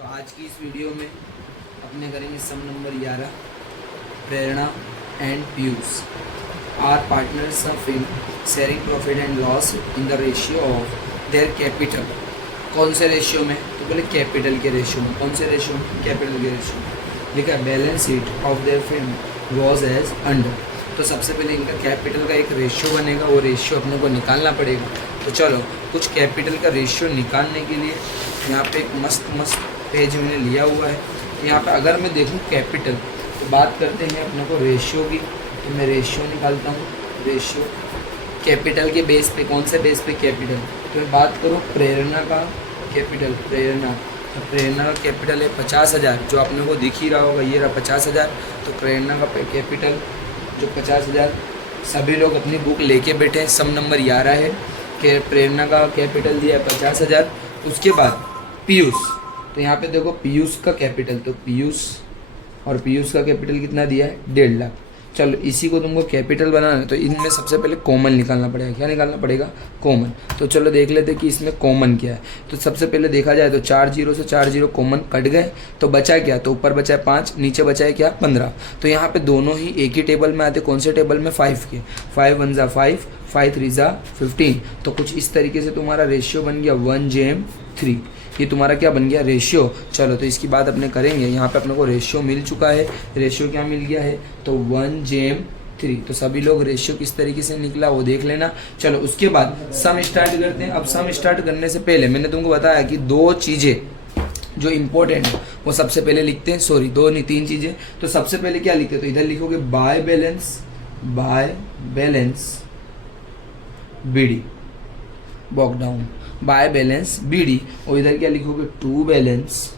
तो आज की इस वीडियो में अपने करेंगे sum number 11। Prerna and Piyush are partners of in sharing profit and loss in the ratio of their capital. कौन से रेशियो में? तो बोले कैपिटल के रेशियो में। कौन से रेशियो में? कैपिटल के रेशियो में। लिखा balance sheet of their firm was as under. तो सबसे पहले इनका कैपिटल का एक रेशियो बनेगा, वो रेशियो अपने को निकालना पड़ेगा। तो चलो कुछ कैपिटल का रेशियो निकालने के लिए यहाँ पे एक मस्त पेज मैंने लिया हुआ है। यहाँ पे अगर मैं देखूँ कैपिटल तो बात करते हैं अपने को रेशियो की। तो मैं रेशियो निकालता हूँ। रेशियो कैपिटल के बेस पे, कौन से बेस पे? कैपिटल। तो मैं बात करूँ प्रेरणा का कैपिटल। प्रेरणा का कैपिटल है 50,000, जो अपने को दिख ही रहा होगा, ये रहा 50,000। तो प्रेरणा का कैपिटल जो 50,000, सभी लोग अपनी बुक लेके बैठे हैं। सम नंबर 11 है कि प्रेरणा का कैपिटल दिया है 50,000। उसके बाद पीयूष, तो यहाँ पे देखो पीयूष का कैपिटल, तो पीयूष का कैपिटल कितना दिया है? 1.5 लाख। चलो इसी को तुमको कैपिटल बनाना है तो इनमें सबसे पहले कॉमन निकालना पड़ेगा। क्या निकालना पड़ेगा? कॉमन। तो चलो देख लेते कि इसमें कॉमन क्या है। तो सबसे पहले देखा जाए तो 4 जीरो से 4 जीरो कॉमन कट गए, तो बचा क्या? तो ऊपर बचा है 5, नीचे बचा है क्या? 15। तो यहाँ पे दोनों ही एक ही टेबल में आते। कौन से टेबल में? 5 के। 5 1 ज़ा 5, 5 3 ज़ा 15। तो कुछ इस तरीके से तुम्हारा रेशियो बन गया 1:3। ये तुम्हारा क्या बन गया? रेशियो। चलो तो इसकी बात अपने करेंगे। यहाँ पे अपने को रेशियो मिल चुका है। रेशियो क्या मिल गया है? तो 1:3। तो सभी लोग रेशियो किस तरीके से निकला वो देख लेना। चलो उसके बाद सम स्टार्ट करते हैं। अब सम स्टार्ट करने से पहले मैंने तुमको बताया कि 2 चीज़ें जो इम्पोर्टेंट है वो सबसे पहले लिखते हैं। सॉरी 2 नहीं 3 चीज़ें। तो सबसे पहले क्या लिखते हैं? तो इधर लिखोगे by balance BD walk down, by balance BD. और इधर क्या लिखोगे? To balance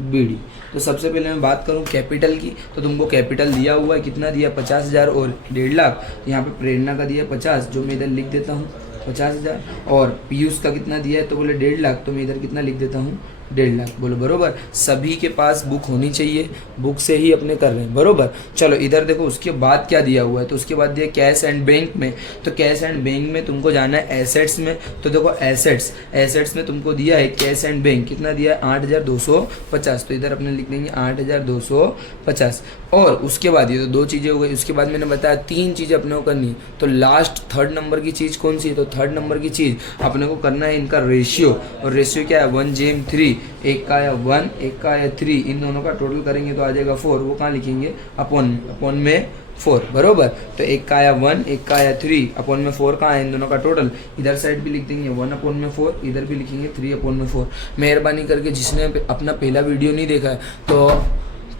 BD. तो सबसे पहले मैं बात करूं कैपिटल की, तो तुमको कैपिटल दिया हुआ है, कितना दिया? 50,000 और 1.5 लाख। यहाँ पे प्रेरणा का दिया 50, जो मैं इधर लिख देता हूँ 50,000। और पीयूष का कितना दिया है? तो बोले 1.5 लाख, तो मैं इधर कितना लिख देता हूँ? 1.5 लाख। बोलो बरोबर। सभी के पास बुक होनी चाहिए, बुक से ही अपने कर रहे हैं, बरोबर। चलो इधर देखो उसके बाद क्या दिया हुआ है। तो उसके बाद दिया कैश एंड बैंक में। तो कैश एंड बैंक में तुमको जाना है एसेट्स में। तो देखो एसेट्स में तुमको दिया है कैश एंड बैंक, कितना दिया है? 8,250। तो इधर अपने लिख देंगे 8,250। और उसके बाद ये तो 2 चीज़ें हो गई। उसके बाद मैंने बताया 3 चीज़ें अपने को करनी। तो लास्ट 3rd नंबर की चीज़ कौन सी है? तो 3rd नंबर की चीज़ अपने को करना है इनका रेशियो। और रेशियो क्या है? 1:3। एक का आया 1, एक का आया 3, इन दोनों का टोटल करेंगे तो आ जाएगा 4। वो कहाँ लिखेंगे? अपॉन में 4, बरोबर। तो एक का आया 1, एक का आया 3, अपॉन में 4 कहाँ है? इन दोनों का टोटल। इधर साइड भी लिख देंगे 1/4, इधर भी लिखेंगे 3/4। मेहरबानी करके जिसने अपना पहला वीडियो नहीं देखा है तो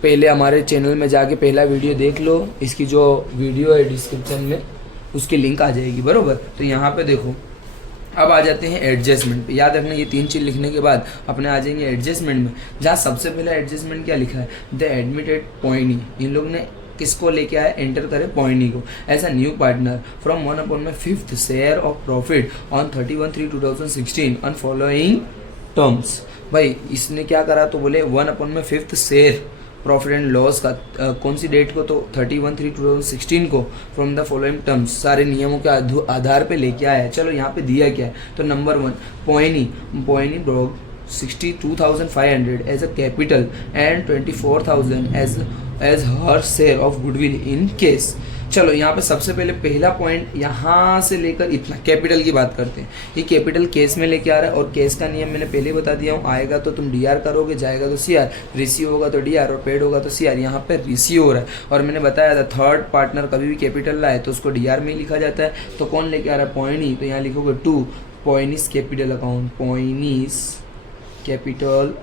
पहले हमारे चैनल में जाके पहला वीडियो देख लो। इसकी जो वीडियो है डिस्क्रिप्शन में उसकी लिंक आ जाएगी, बरोबर। तो यहाँ पे देखो अब आ जाते हैं एडजस्टमेंट पे। याद रखना ये 3 चीज़ लिखने के बाद अपने आ जाएंगे एडजस्टमेंट में, जहाँ सबसे पहला एडजस्टमेंट क्या लिखा है? The admitted pointy. इन लोग ने किसको लेके आया? एंटर करे पॉइंटी को as a new partner from 1/5 share of profit on 31/3/2016 on following terms. भाई इसने क्या करा? तो बोले 1/5 शेयर प्रॉफिट एंड लॉस का कौन सी डेट को? तो 31/3/2016 को फ्रॉम द फॉलोइंग टर्म्स, सारे नियमों के आधार पे लेके आया है। चलो यहाँ पे दिया क्या है? तो नंबर 1 पॉइनी ब्रॉग 62,500 as a capital and 24,000 as her share of goodwill in case. चलो यहाँ पे सबसे पहले पहला पॉइंट यहाँ से लेकर इतना कैपिटल की बात करते हैं। ये कैपिटल केस में लेके आ रहा है और केस का नियम मैंने पहले बता दिया हूँ। आएगा तो तुम डीआर करोगे, जाएगा तो सीआर, रिसीव होगा तो डीआर और पेड होगा तो सीआर। यहाँ पे रिसीव हो रहा है और मैंने बताया था 3rd पार्टनर कभी भी कैपिटल लाए तो उसको डीआर में ही लिखा जाता है। तो कौन लेके आ रहा है? पॉइनी। तो यहाँ लिखोगे 2 पॉइनीस कैपिटल अकाउंट, पॉइनीस कैपिटल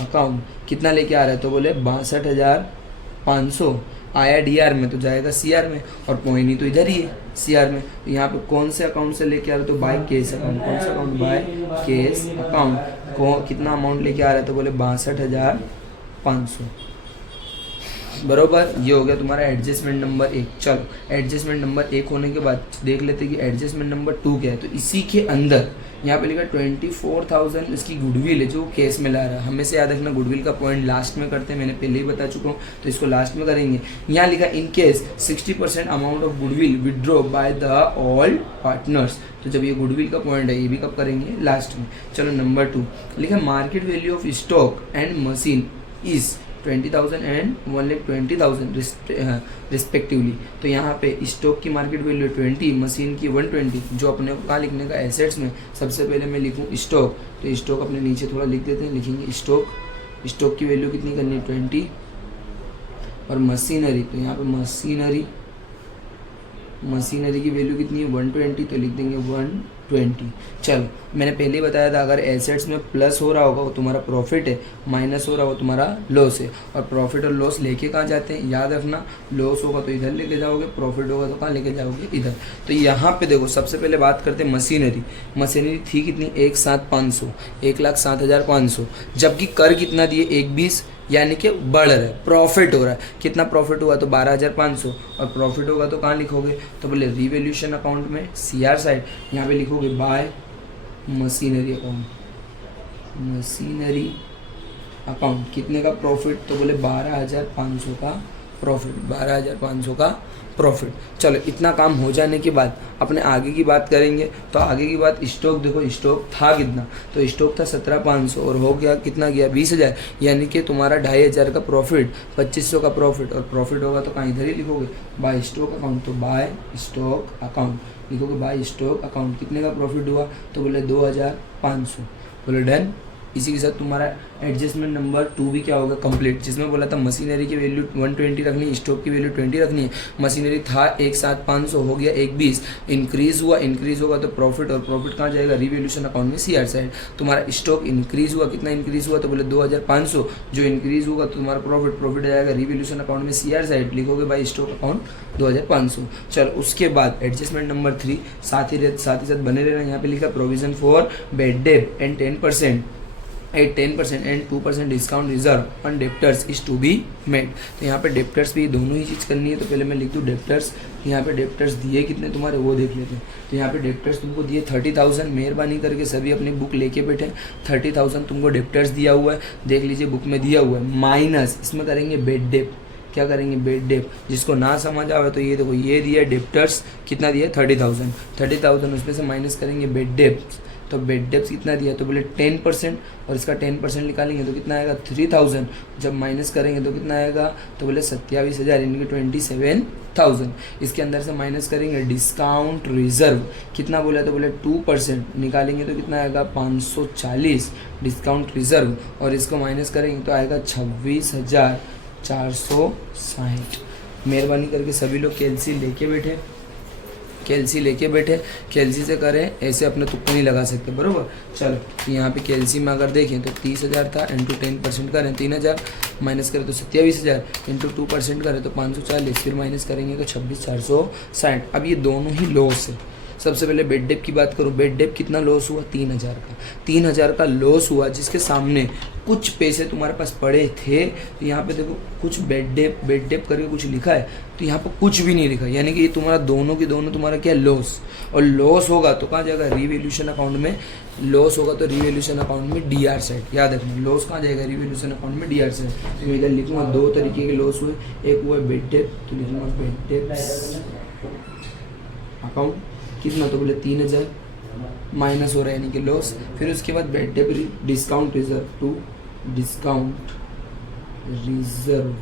अकाउंट कितना लेके आ रहा है? तो बोले 62,500 आया डीआर में तो जाएगा सीआर में, और पॉइंट तो इधर ही है सीआर में। तो यहाँ पे कौन से अकाउंट से लेके आ रहे? तो बाय केस अकाउंट। कौन सा अकाउंट? बाय केस अकाउंट को कितना अमाउंट लेके आ रहा है? तो बोले 62,500। बरोबर। ये हो गया तुम्हारा एडजस्टमेंट नंबर 1। चलो एडजस्टमेंट नंबर 1 होने के बाद देख लेते हैं कि एडजस्टमेंट नंबर 2 क्या है। तो इसी के अंदर यहाँ पे लिखा 24,000 इसकी गुडविल है जो केस में ला रहा है। हमें से याद रखना गुडविल का पॉइंट लास्ट में करते हैं, मैंने पहले ही बता चुका हूँ, तो इसको लास्ट में करेंगे। यहाँ लिखा in case 60% amount of goodwill withdraw by the all partners. तो जब ये गुडविल का पॉइंट है ये भी कब करेंगे, लास्ट में। चलो नंबर 2 लिखा market value of stock and machine is 20,000 and 1,20,000 respectively. तो यहाँ पे स्टॉक की मार्केट वैल्यू 20, मशीन की 120। जो अपने को कहाँ लिखने का, एसेट्स में। सबसे पहले मैं लिखूँ स्टॉक, तो स्टॉक अपने नीचे थोड़ा लिख देते हैं, लिखेंगे स्टॉक की वैल्यू कितनी करनी है 20, और मशीनरी, तो यहाँ पे मशीनरी की वैल्यू कितनी है 120, तो लिख देंगे 120। चलो मैंने पहले ही बताया था, अगर एसेट्स में प्लस हो रहा होगा वो तुम्हारा प्रॉफिट है, माइनस हो रहा हो तुम्हारा लॉस है। और प्रॉफिट और लॉस लेके कहाँ जाते हैं, याद रखना, लॉस होगा तो इधर लेके जाओगे, प्रॉफिट होगा तो कहाँ लेके जाओगे, इधर। तो यहाँ पे देखो सबसे पहले बात करते हैं मशीनरी थी कितनी 1,07,500, 1,07,500, जबकि कर कितना दिए 1,20, यानी कि बढ़ रहा है, प्रॉफिट हो रहा है। कितना प्रॉफिट हुआ तो 12,500, और प्रॉफिट होगा तो कहाँ लिखोगे, तो बोले रिवैल्यूएशन अकाउंट में CR साइड, यहाँ पे लिखोगे बाय मशीनरी अकाउंट कितने का प्रॉफिट, तो बोले 12,500 का प्रॉफिट, 12,500 का प्रॉफिट। चलो इतना काम हो जाने के बाद अपने आगे की बात करेंगे। तो आगे की बात, स्टॉक देखो, स्टॉक था कितना, तो स्टॉक था 17,500 और हो गया कितना गया 20,000, यानी कि तुम्हारा 2,500 का प्रॉफिट, 2,500 का प्रॉफिट, और प्रॉफिट होगा तो कहाँ इधर ही लिखोगे बाय स्टॉक अकाउंट। तो बाय स्टॉक अकाउंट लिखोगे, बाय स्टॉक अकाउंट कितने का प्रॉफिट हुआ, तो बोले 2,500, बोले डन। इसी के साथ तुम्हारा एडजस्टमेंट नंबर 2 भी क्या होगा, कंप्लीट। जिसमें बोला था मशीनरी की वैल्यू 120 रखनी है, स्टॉक की वैल्यू 20 रखनी है। मशीनरी था 1,07,500, हो गया 1,20, इंक्रीज होगा तो प्रॉफिट, और प्रॉफिट कहाँ जाएगा, रिवैल्यूएशन अकाउंट में CR साइड। तुम्हारा स्टॉक इंक्रीज हुआ, कितना इंक्रीज हुआ, तो बोले 2,500, जो इंक्रीज होगा तो तुम्हारा प्रॉफिट जाएगा रिवैल्यूएशन अकाउंट में CR साइड, लिखोगे बाई स्टॉक अकाउंट 2,500। चलो उसके बाद एडजस्टमेंट नंबर 3 साथ ही साथ बने रहना। यहाँ पे लिखा provision for bad debt and 10% and 2% discount reserve on debtors is to be made. तो यहाँ पे डेप्टर्स भी दोनों ही चीज़ करनी है। तो पहले मैं लिख दूँ डेप्टर्स, यहाँ पे डेप्टर्स दिए कितने तुम्हारे वो देख लेते हैं। तो यहाँ पे डेप्टर्स तुमको दिए 30,000, मेहरबानी करके सभी अपनी बुक लेके बैठे, 30,000 तुमको डेप्टर्स दिया हुआ है, देख लीजिए बुक में दिया हुआ है, माइनस इसमें करेंगे बेड डेप। क्या करेंगे, बेड डेप। जिसको ना समझ आवे तो ये देखो, ये दिया डेप्टर्स कितना दिया 30,000, उसमें से माइनस करेंगे बेड डेप्स। तो बेड डेप्स कितना दिया, तो बोले 10%, और इसका 10% निकालेंगे तो कितना आएगा 3,000, जब माइनस करेंगे तो कितना आएगा, तो बोले 27,000 यानी कि 27,000। इसके अंदर से माइनस करेंगे डिस्काउंट रिजर्व, कितना बोला, तो बोले 2%, निकालेंगे तो कितना आएगा 540 डिस्काउंट रिजर्व, और इसको माइनस करेंगे तो आएगा 26,460। मेहरबानी करके सभी लोग कैलसी लेके बैठे, कैलसी से करें, ऐसे अपने तुक्का नहीं लगा सकते, बरोबर। चलो तो यहाँ पे कैलसी में अगर देखें तो 30,000 था, इंटू 10% करें 3,000, माइनस करें तो 27,000, इंटू 2% करें तो 540, फिर माइनस करेंगे तो 26,460। अब ये दोनों ही लॉस है। सबसे पहले बेड डेप की बात करूँ, बेड डेप कितना लॉस हुआ 3,000 का लॉस हुआ, जिसके सामने कुछ पैसे तुम्हारे पास पड़े थे। तो यहाँ पे देखो कुछ बेड डेप करके कुछ लिखा है, तो यहाँ पर कुछ भी नहीं लिखा, यानी कि ये तुम्हारा दोनों की दोनों तुम्हारा क्या लॉस, और लॉस होगा तो कहाँ जाएगा रिवैल्यूएशन अकाउंट में, लॉस होगा तो रिवैल्यूएशन अकाउंट में DR साइड। याद रखना लॉस कहाँ जाएगा, रिवैल्यूएशन अकाउंट में DR साइड। तो मैं इधर लिखूँगा 2 तरीके के लॉस हुए, एक हुआ बेड डेप, तो लिखूँगा बेड डेप अकाउंट कितना, तो बोले 3,000 माइनस हो रहा है यानी कि लॉस। फिर उसके बाद bad debt discount reserve to discount reserve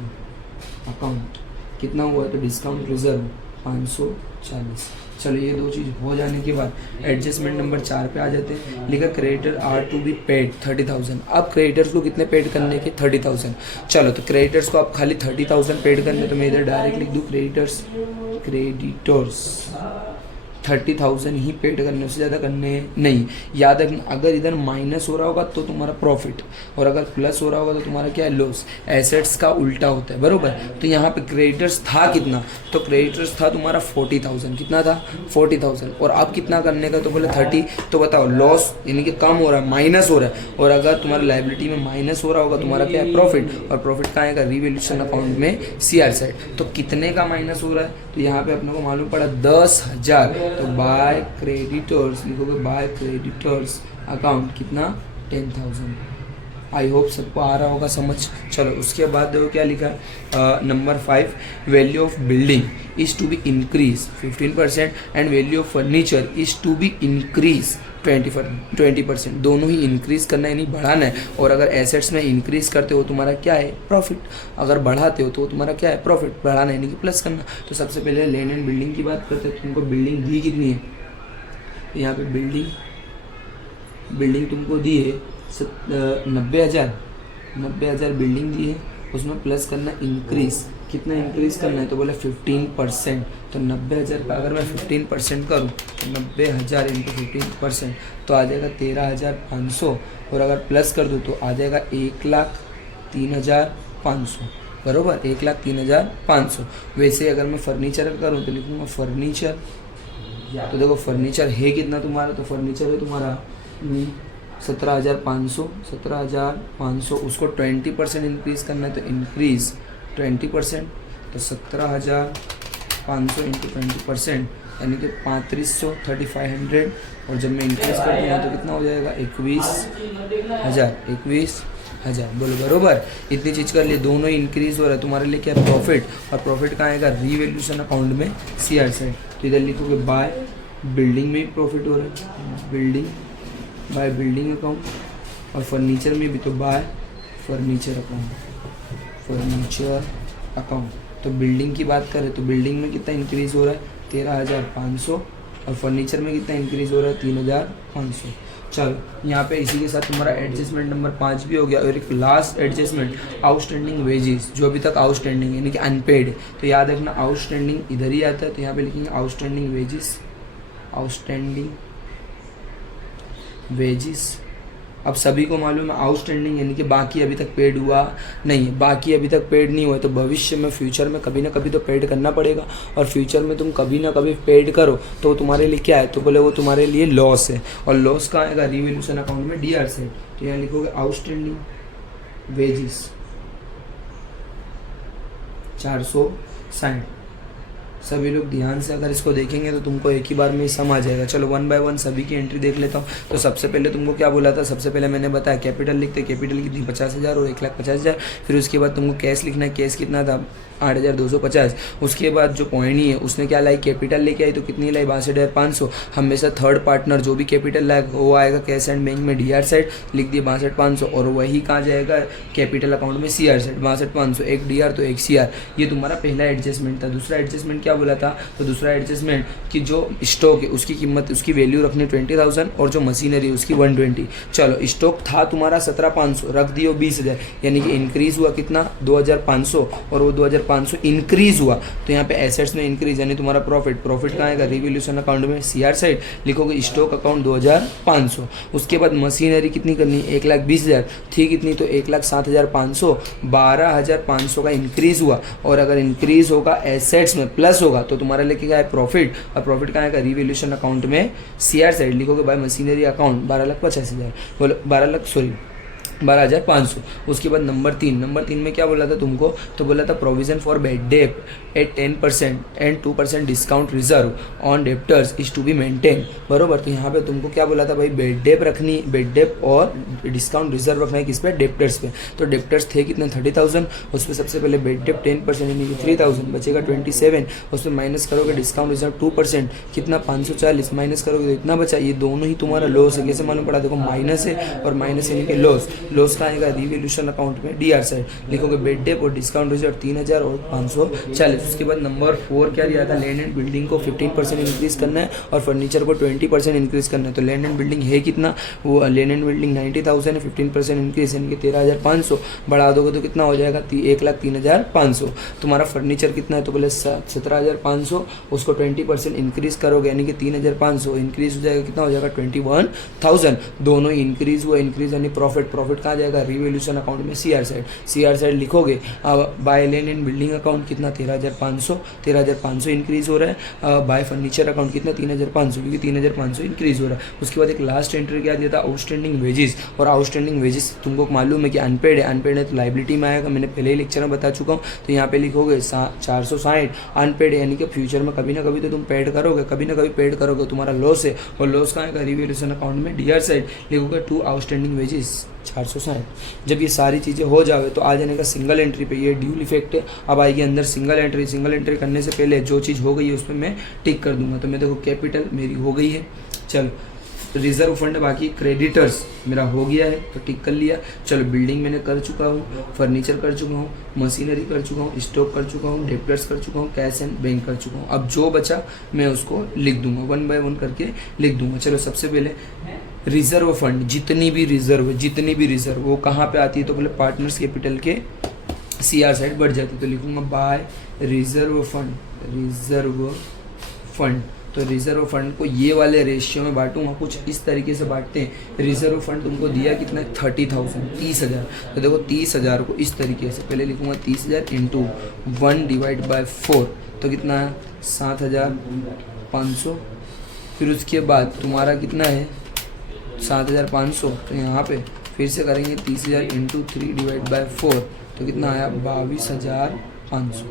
account कितना हुआ, तो डिस्काउंट रिजर्व 540। चलो ये दो चीज़ हो जाने के बाद एडजस्टमेंट नंबर 4 पे आ जाते हैं। लिखा creditor are to be paid 30,000। अब क्रेडिटर्स को कितने पेड करने के 30,000। चलो तो क्रेडिटर्स को आप खाली 30,000 पेड करने, तो मैं इधर डायरेक्ट लिख दूँ क्रेडिटर्स 30,000 ही पेड करने, उससे ज़्यादा करने नहीं। याद रखना, अगर इधर माइनस हो रहा होगा तो तुम्हारा प्रॉफिट, और अगर प्लस हो रहा होगा तो तुम्हारा क्या है, लॉस। एसेट्स का उल्टा होता है, बरोबर। तो यहाँ पे क्रेडिटर्स था कितना, तो क्रेडिटर्स था तुम्हारा 40,000, कितना था 40,000, और अब कितना करने का, तो बोले 30। तो बताओ लॉस यानी कि कम हो रहा है, माइनस हो रहा है, और अगर तुम्हारा लायबिलिटी में माइनस हो रहा होगा तुम्हारा क्या है, प्रॉफिट, और प्रॉफिट कहाँ आएगा, रिवैल्यूएशन अकाउंट में सीआर साइड। तो कितने का माइनस हो रहा है, तो यहाँ पे अपने को मालूम पड़ा 10,000, तो बाय क्रेडिटर्स लिखोगे, बाय क्रेडिटर्स अकाउंट कितना 10,000। आई होप सबको आ रहा होगा समझ। चलो उसके बाद देखो क्या लिखा है, number 5, value of building is to be increase 15% and value of furniture is to be increase 20%। दोनों ही इंक्रीज करना है, यानी बढ़ाना है। और अगर एसेट्स में इंक्रीज करते हो तुम्हारा क्या है, प्रॉफिट। अगर बढ़ाते हो तो तुम्हारा क्या है, प्रॉफिट। बढ़ाना यानी कि प्लस करना। तो सबसे पहले लैंड एंड बिल्डिंग की बात करते हैं। तुमको बिल्डिंग दी कितनी है, तो यहाँ पे बिल्डिंग तुमको दी है 90,000 बिल्डिंग दी है, उसमें प्लस करना इंक्रीज। कितना इंक्रीज करना है, तो बोले 15%। तो 90,000 का अगर मैं 15% करूँ, तो 90,000 इंटू 15% तो आ जाएगा 13,500, और अगर प्लस कर दूँ तो आ जाएगा 1,03,500, बरोबर 1,03,500। वैसे अगर मैं फर्नीचर का करूँ तो लिखूँगा फर्नीचर। तो देखो फर्नीचर है कितना तुम्हारा, तो फर्नीचर है तुम्हारा 17,500, उसको 20% इंक्रीज करना है, तो इंक्रीज 20%। तो 17,500 इंटू 20% यानी कि 3,500, और जब मैं इंक्रीज कर दूँगा तो कितना हो जाएगा, 21,000। बोलो बरोबर। इतनी चीज़ कर लिए, दोनों इंक्रीज हो रहा है। तुम्हारे लिए क्या प्रॉफिट, और प्रॉफिट कहाँ आएगा, रिवैल्यूएशन अकाउंट में सीआर साइड। तो इधर लिखोगे बाय बिल्डिंग में भी प्रॉफिट हो रहा है, बाय बिल्डिंग अकाउंट, और फर्नीचर में भी तो बाय फर्नीचर अकाउंट। तो बिल्डिंग की बात करें तो बिल्डिंग में कितना इंक्रीज हो रहा है, 13,500, और फर्नीचर में कितना इंक्रीज हो रहा है, 3,500। चलो यहाँ पे इसी के साथ तुम्हारा एडजस्टमेंट नंबर 5 भी हो गया। और एक लास्ट एडजस्टमेंट, आउटस्टैंडिंग वेजेस, जो अभी तक आउटस्टैंडिंग यानी कि अनपेड। तो याद रखना आउटस्टैंडिंग इधर ही आता है, तो यहाँ पे लिखेंगे आउटस्टैंडिंग वेजेस। अब सभी को मालूम है आउटस्टैंडिंग यानी कि बाकी अभी तक पेड हुआ नहीं है। बाकी अभी तक पेड नहीं हुआ तो भविष्य में, फ्यूचर में कभी ना कभी तो पेड करना पड़ेगा, और फ्यूचर में तुम कभी ना कभी पेड करो तो तुम्हारे लिए क्या है, तो बोले वो तुम्हारे लिए लॉस है। और लॉस कहाँ आएगा, रिवैल्यूएशन अकाउंट में डीआर से। तो यहाँ लिखोगे आउटस्टैंडिंग वेजेस 460। सभी लोग ध्यान से अगर इसको देखेंगे तो तुमको एक ही बार में सम आ जाएगा। चलो 1 बाय 1 सभी की एंट्री देख लेता हूँ। तो सबसे पहले तुमको क्या बोला था, सबसे पहले मैंने बताया कैपिटल लिखते, कैपिटल कितनी 50,000 और 1,50,000। फिर उसके बाद तुमको कैश लिखना है, कैश कितना था 8,250। उसके बाद जो पॉइंट ही है उसने क्या लाई, कैपिटल लेके आई, तो कितनी लाई 62,500। हमेशा थर्ड पार्टनर जो भी कैपिटल लाएगा वो आएगा कैश एंड बैंक में डीआर साइड, लिख दिए 62,500, और वही कहाँ जाएगा, कैपिटल अकाउंट में सीआर साइड 62,500। एक डीआर तो एक सीआर। ये तुम्हारा पहला एडजस्टमेंट था। दूसरा एडजस्टमेंट क्या बोला था, तो दूसरा एडजस्टमेंट कि जो स्टॉक है उसकी कीमत, उसकी वैल्यू रखनी 20,000, और जो मशीनरी उसकी 120। चलो स्टॉक था तुम्हारा 17,500, रख दियो 20,000, यानी कि इंक्रीज हुआ कितना 2,500, और वो 2,500 इंक्रीज हुआ। तो यहाँ पे एसेट्स में इंक्रीज यानी तुम्हारा प्रॉफिट कहाँ आएगा, रिवैल्यूएशन अकाउंट में सीआर साइड, लिखोगे स्टॉक अकाउंट 2,500। उसके बाद मशीनरी कितनी करनी, 1,20,000 थी कितनी, तो 1,07,500, 12,500 का इंक्रीज हुआ। और अगर इंक्रीज होगा एसेट्स में प्लस होगा तो तुम्हारा लेके क्या है, प्रॉफिट, और प्रॉफिट कहाँ आएगा, रिवैल्यूएशन अकाउंट में सीआर साइड, लिखोगे बाय मशीनरी अकाउंट 12,85,000, बोलो 12,500। उसके बाद नंबर 3 में क्या बोला था तुमको, तो बोला था provision for bad debt at 10% and 2% discount reserve on debtors is to be maintain, बरोबर। तो यहाँ पे तुमको क्या बोला था भाई, बेड डेप रखनी, बेड डेप और डिस्काउंट रिजर्व रखना है किस पे, डेप्टर्स पे। तो डेप्टर्स थे कितने 30,000, उस पर सबसे पहले बेड डेप 10% यानी कि 3,000 बचेगा 27, उस पर माइनस करोगे डिस्काउंट रिजर्व 2% कितना 540 माइनस करोगे तो इतना बचा। ये दोनों ही तुम्हारा लॉस है। कैसे मालूम पड़ा, देखो माइनस है और माइनस यानी कि लॉस। लॉस का आएगा रिवैल्यूएशन अकाउंट में डीआर साइड लिखोगे बेड डेप और डिस्काउंट रिजर्व 3000 और 540। उसके बाद नंबर 4 क्या दिया था, लैंड एंड बिल्डिंग को 15% इंक्रीज करना है और फर्नीचर को 20% इंक्रीज करना है। तो लैंड एंड बिल्डिंग है कितना, वो लैंड एंड बिल्डिंग 90,000 है, 15% इंक्रीज यानी कि 13,500 बढ़ा दोगे तो कितना हो जाएगा 1,03,500। तुम्हारा फर्नीचर कितना है तो बोले 17,500, उसको 20% इंक्रीज करोगे यानी कि 3,500 इंक्रीज हो जाएगा, कितना हो जाएगा 21,000। दोनों ही इंक्रीज हुआ, इंक्रीज यानी प्रॉफिट कहाँ जाएगा रिवैल्यूएशन अकाउंट में सीआर साइड लिखोगे। अब by land and building account कितना 13,500 इंक्रीज हो रहा है। बाय फर्नीचर अकाउंट कितना 3,500 क्योंकि 3,500 इंक्रीज हो रहा है। उसके बाद एक लास्ट एंट्री क्या दिया था आउटस्टैंडिंग वेजेस, और आउटस्टैंडिंग वेजेस तुमको मालूम है कि अनपेड है तो लाइबिलिटी में आएगा, मैंने पहले ही लेक्चर में बता चुका हूँ। तो यहाँ पे लिखोगे 460 अनपेड यानी कि फ्यूचर में कभी ना कभी तो तुम पेड करोगे, कभी ना कभी पेड करोगे, तुम्हारा लॉस है और लॉस का आएगा रिवैल्यूएशन अकाउंट में डीआर साइड लिखोगे टू आउटस्टैंडिंग वेजेस 460। जब ये सारी चीज़ें हो जावे तो आ जाने का सिंगल एंट्री पे, ये ड्यूल इफेक्ट है। अब आएगी अंदर सिंगल एंट्री करने से पहले जो चीज़ हो गई है उसमें मैं टिक कर दूंगा। तो मैं देखो कैपिटल मेरी हो गई है, चलो रिजर्व फंड बाकी क्रेडिटर्स मेरा हो गया है तो टिक कर लिया। चलो बिल्डिंग मैंने कर चुका हूँ, फर्नीचर कर चुका हूँ, मशीनरी कर चुका हूँ, स्टॉक कर चुका हूँ, डेप्टर्स कर चुका हूँ, कैश एंड बैंक कर चुका हूँ। अब जो बचा मैं उसको लिख दूंगा, 1 बाय 1 करके लिख दूंगा। चलो सबसे पहले रिजर्व फंड जितनी भी रिजर्व वो कहाँ पे आती है तो बोले पार्टनर्स कैपिटल के सीआर साइड बढ़ जाती है। तो लिखूंगा बाय रिजर्व फंड। तो रिजर्व फंड को ये वाले रेशियो में बांटूंगा, कुछ इस तरीके से बांटते हैं। रिजर्व फंड तुमको दिया कितना है 30,000 तो देखो 30,000 को इस तरीके से पहले लिखूंगा 30,000 इंटू 1 डिवाइड बाय 4 तो कितना है 7,500। फिर उसके बाद तुम्हारा कितना है 7,500, तो यहाँ पे फिर से करेंगे 30,000 इंटू 3 डिवाइड बाय 4 तो कितना आया 22,500।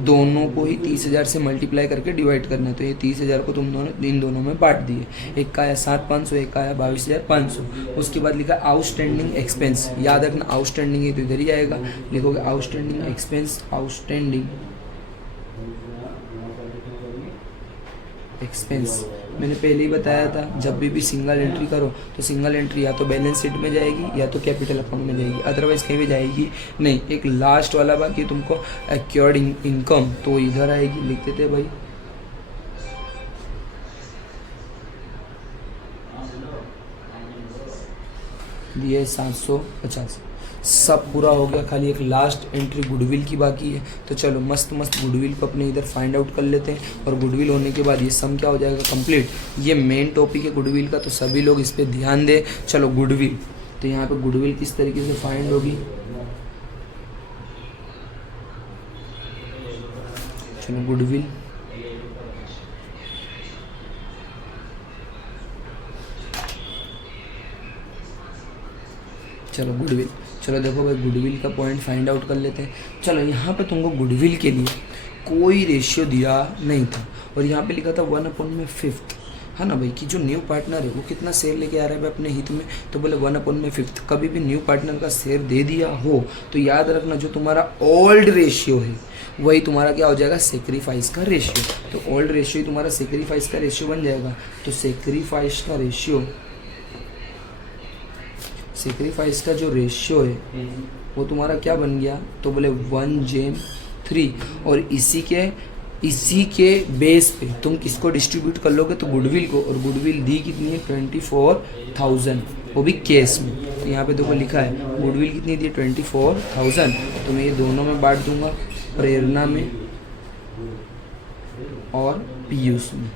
दोनों को ही 30,000 से मल्टीप्लाई करके डिवाइड करना है। तो ये 30,000 को तुम दोनों इन दोनों में बांट दिए, एक का आया 7,500, एक का आया 22,500। उसके बाद लिखा आउटस्टैंडिंग एक्सपेंस, याद रखना आउटस्टैंडिंग है तो इधर ही आएगा, लिखोगे आउटस्टैंडिंग एक्सपेंस, मैंने पहले ही बताया था जब भी सिंगल एंट्री करो तो सिंगल एंट्री या तो बैलेंस शीट में जाएगी या तो कैपिटल अकाउंट में जाएगी, अदरवाइज कहीं भी जाएगी नहीं। एक लास्ट वाला बाकी तुमको एक्योर्ड इनकम तो इधर आएगी, लिख देते भाई दिए 750। सब पूरा हो गया, खाली एक लास्ट एंट्री गुडविल की बाकी है। तो चलो मस्त गुडविल को अपने इधर फाइंड आउट कर लेते हैं और गुडविल होने के बाद ये सम क्या हो जाएगा कंप्लीट। ये मेन टॉपिक है गुडविल का, तो सभी लोग इस पर ध्यान दें। चलो गुडविल, तो यहाँ पे गुडविल किस तरीके से फाइंड होगी, चलो गुडविल चलो देखो भाई गुडविल का पॉइंट फाइंड आउट कर लेते हैं। चलो यहाँ पे तुमको गुडविल के लिए कोई रेशियो दिया नहीं था और यहाँ पे लिखा था 1/5, है ना भाई, कि जो न्यू पार्टनर है वो कितना शेयर लेके आ रहा है अपने हित में, तो बोले 1/5। कभी भी न्यू पार्टनर का शेयर दे दिया हो तो याद रखना जो तुम्हारा ओल्ड रेशियो है वही तुम्हारा क्या हो जाएगा सेक्रीफाइस का रेशियो। तो ओल्ड रेशियो ही तुम्हारा सेक्रीफाइस का रेशियो बन जाएगा। तो सेक्रीफाइस का जो रेशियो है वो तुम्हारा क्या बन गया, तो बोले 1/3। और इसी के बेस पे तुम किसको डिस्ट्रीब्यूट कर लोगे, तो गुडविल को। और गुडविल दी कितनी है 24,000, वो भी कैश में। तो यहाँ पे देखो लिखा है गुडविल कितनी दी 24,000। तो मैं ये दोनों में बांट दूंगा, प्रेरणा में और पीयूष में।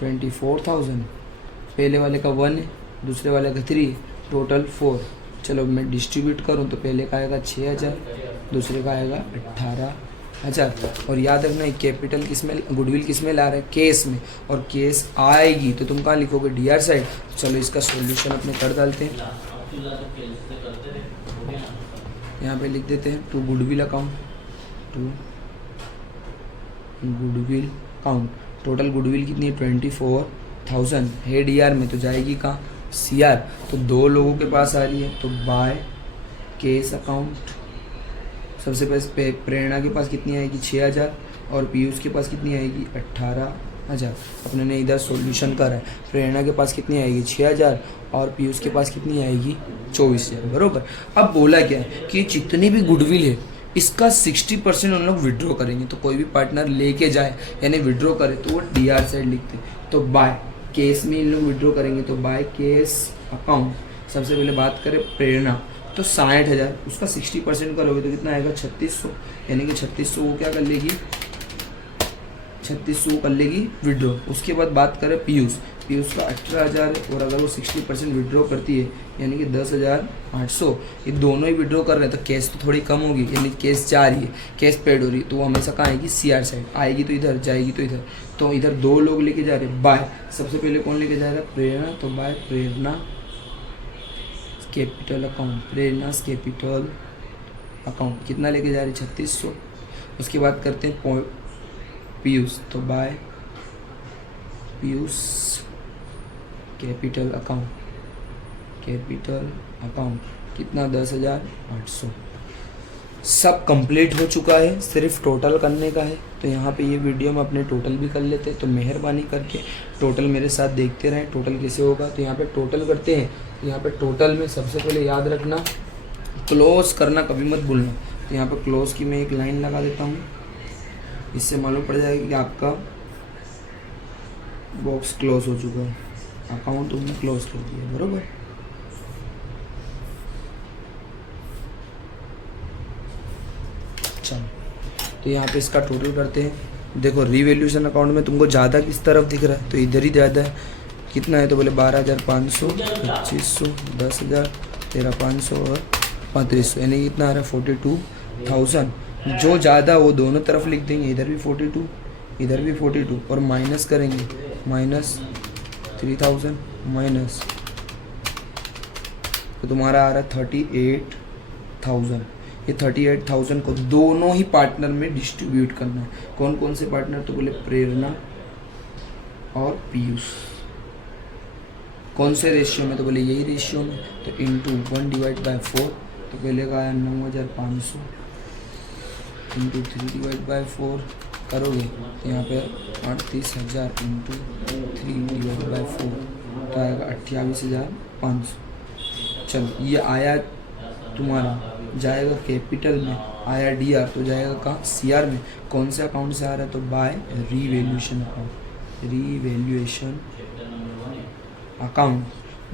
24,000 पहले वाले का 1 है, दूसरे वाले का 3, टोटल 4। चलो मैं डिस्ट्रीब्यूट करूँ तो पहले का आएगा 6,000, दूसरे का आएगा 18,000। और याद रखना कैपिटल किसमें, गुडविल किसमें ला रहे हैं, केस में। और केस आएगी तो तुम कहाँ लिखोगे डीआर साइड। चलो इसका सॉल्यूशन अपने कर डालते हैं, यहाँ पे लिख देते हैं to goodwill account, total goodwill कितनी है 24,000 है डीआर में, तो जाएगी कहाँ सीआर। तो दो लोगों के पास आ रही है तो बाय केस अकाउंट। सबसे पहले प्रेरणा के पास कितनी आएगी 6,000 और पीयूष के पास कितनी आएगी 18,000। 6000 अपने ने इधर सॉल्यूशन करा है। प्रेरणा के पास कितनी आएगी 6000 और पीयूष के पास कितनी आएगी 24000 बरोबर। अब बोला क्या है कि जितनी भी गुडविल है इसका 60% उन लोग विड्रॉ करेंगे। तो कोई भी पार्टनर लेके जाए यानी विड्रॉ करे तो वो DR साइड लिखते, तो बाय केस में इन लोग विड्रॉ करेंगे तो बाय केस अकाउंट। सबसे पहले बात करें प्रेरणा तो 60,000 उसका 60% करोगे तो कितना आएगा 3600, यानी कि 3600 वो क्या कर लेगी 3600 कर लेगी विड्रॉ। उसके बाद बात करें पीयूष का 18,000 और अगर वो 60% विड्रॉ करती है यानी कि 10,800, ये दोनों ही विड्रॉ कर रहे हैं तो कैश तो थोड़ी कम होगी, यानी कैश जा रही है, कैश पेड हो रही है, तो वो हमेशा कहाँ आएगी CR साइड, आएगी तो इधर जाएगी तो इधर। तो इधर दो लोग लेके जा रहे हैं बाय, सबसे पहले कौन लेके जा रहा है प्रेरणा, तो बाय प्रेरणा कैपिटल अकाउंट, प्रेरणा कैपिटल अकाउंट कितना लेके जा रही है 3600। उसके बाद करते हैं पीयूष, तो बाय पीयूष कैपिटल अकाउंट कितना 10,800। सब कंप्लीट हो चुका है, सिर्फ टोटल करने का है। तो यहाँ पे ये वीडियो में अपने टोटल भी कर लेते हैं, तो मेहरबानी करके टोटल मेरे साथ देखते रहें टोटल कैसे होगा। तो यहाँ पे टोटल करते हैं, तो यहाँ पे टोटल में सबसे पहले याद रखना क्लोज करना कभी मत भूलना। तो यहाँ पे क्लोज की मैं एक लाइन लगा देता हूँ, इससे मालूम पड़ जाएगा कि आपका बॉक्स क्लोज हो चुका है, अकाउंट तुमने क्लोज कर दिया बरोबर। चलो तो यहाँ पे इसका टोटल करते हैं। देखो रिवैल्यूएशन अकाउंट में तुमको ज़्यादा किस तरफ दिख रहा है, तो इधर ही ज़्यादा है। कितना है तो बोले 12,500, 2500, 10,000, 13,500 और 3,500, यानी कितना आ रहा है 42,000। जो ज़्यादा वो दोनों तरफ लिख देंगे, इधर भी 42 इधर भी 42 और माइनस करेंगे -3,000 माइनस, तो तुम्हारा आ रहा है 38,000। ये 38,000 को दोनों ही पार्टनर में डिस्ट्रीब्यूट करना है। कौन कौन से पार्टनर, तो बोले प्रेरणा और पीयूष। कौन से रेशियो में, तो बोले यही रेशियो में, तो इंटू 1/4। तो पहले का आया 9,500 इंटू 3/4 करोगे तो यहाँ पे 38,000 इंटू 3/4 तो आएगा 28,500। चलो ये आया तुम्हारा जाएगा कैपिटल में, आया DR तो जाएगा कहाँ CR में। कौन से अकाउंट से आ रहा है, तो बाय रिवैल्यूएशन अकाउंट,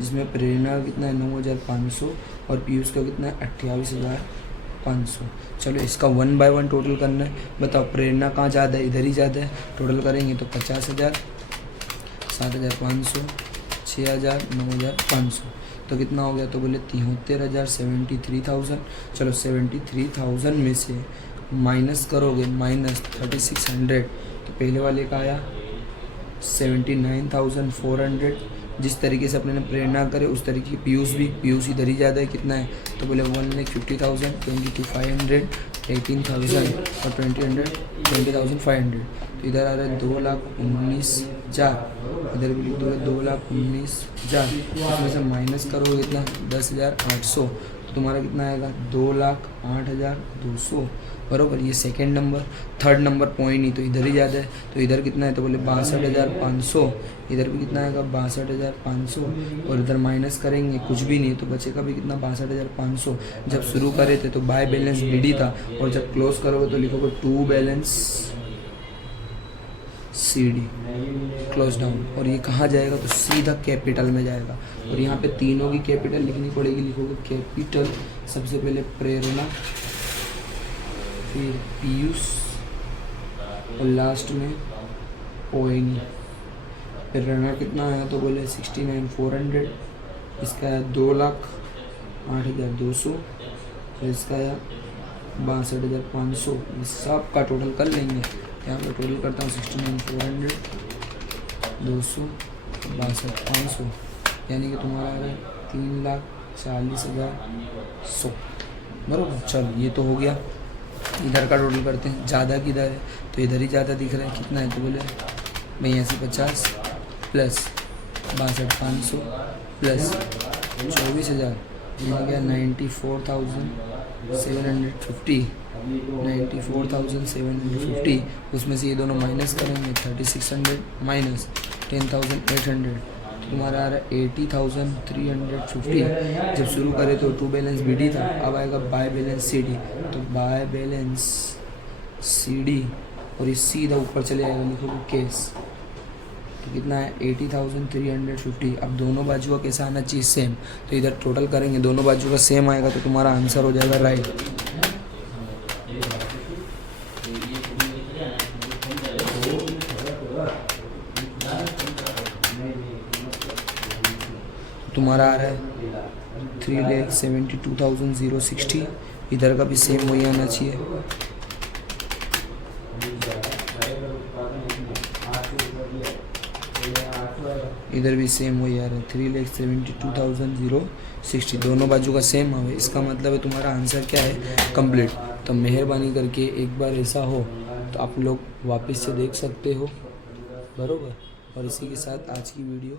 जिसमें प्रेरणा का कितना है 9,500 और पीयूष का कितना है 28,500। चलो इसका 1 बाय 1 टोटल करना है। बताओ प्रेरणा कहाँ ज़्यादा है, इधर ही ज़्यादा है। टोटल करेंगे तो 50,000, 7,500, 6,000, 9,500, तो कितना हो गया, तो बोले 73,000, 73,000। चलो 73,000 में से माइनस करोगे -3,600, तो पहले वाले का आया 79,400। जिस तरीके से अपने प्रेरणा करे उस तरीके की पीयूष इधर ही ज़्यादा है। कितना है, तो बोले 1,50,000, 22,500, 18,000 और 20,500। तो इधर आ रहा है 2,19,000, इधर भी लिख दो 2,19,000। इसमें से माइनस करोगे कितना 10,800, तो तुम्हारा कितना आएगा 2,08,200 बरोबर। ये second number. Third number point नहीं, तो इधर ही ज़्यादा है। तो इधर कितना है, तो बोले 62,500, इधर भी कितना आएगा 62,500 और इधर माइनस करेंगे कुछ भी नहीं, तो बचेगा भी कितना 62,500। जब शुरू करे थे तो बाय बैलेंस BD था और जब क्लोज करोगे तो लिखोगे to balance CD close down. और ये कहाँ जाएगा, तो सीधा कैपिटल में जाएगा। और यहाँ पे तीनों की कैपिटल लिखनी पड़ेगी। लिखोगे कैपिटल, सबसे पहले प्रेरणा, फिर पीयूष और लास्ट में ओएनी। प्रेरणा कितना आया, तो बोले 69,400, इसका आया 2,08,200 और इसका आया 62,500। इस सब का टोटल कर लेंगे। यहाँ पर टोटल करता हूँ 69,400, 200, 62,500, यानी कि तुम्हारा आ रहा है 3,40,100 बराबर। चलो ये तो हो गया। इधर का टोटल करते हैं। ज़्यादा किधर है, तो इधर ही ज़्यादा दिख रहा है। कितना है, तो बोले 82,50 प्लस 62,500 प्लस 24,000, ये हो गया 94,000 750 94,750, उसमें से ये दोनों माइनस करेंगे 3600 माइनस 10,800, तुम्हारा आ रहा है 80,350। जब शुरू करे तो टू बैलेंस BD था, अब आएगा बाय बैलेंस CD, तो बाय बैलेंस CD और ये सीधा ऊपर चले जाएगा, लिखोगे केस, तो कितना है 80,350। अब दोनों बाजू का कैसा आना चाहिए, सेम, तो इधर टोटल करेंगे, दोनों बाजू का सेम आएगा तो तुम्हारा आंसर हो जाएगा राइट। तुम्हारा आ रहा है 3,72,060, इधर का भी सेम वही आना चाहिए। इधर भी सेम वही आ रहा है 3,72,060, दोनों बाजू का सेम आवे, इसका मतलब है तुम्हारा आंसर क्या है, कंप्लीट। तो मेहरबानी करके एक बार ऐसा हो तो आप लोग वापस से देख सकते हो, बरोबर। और इसी के साथ आज की वीडियो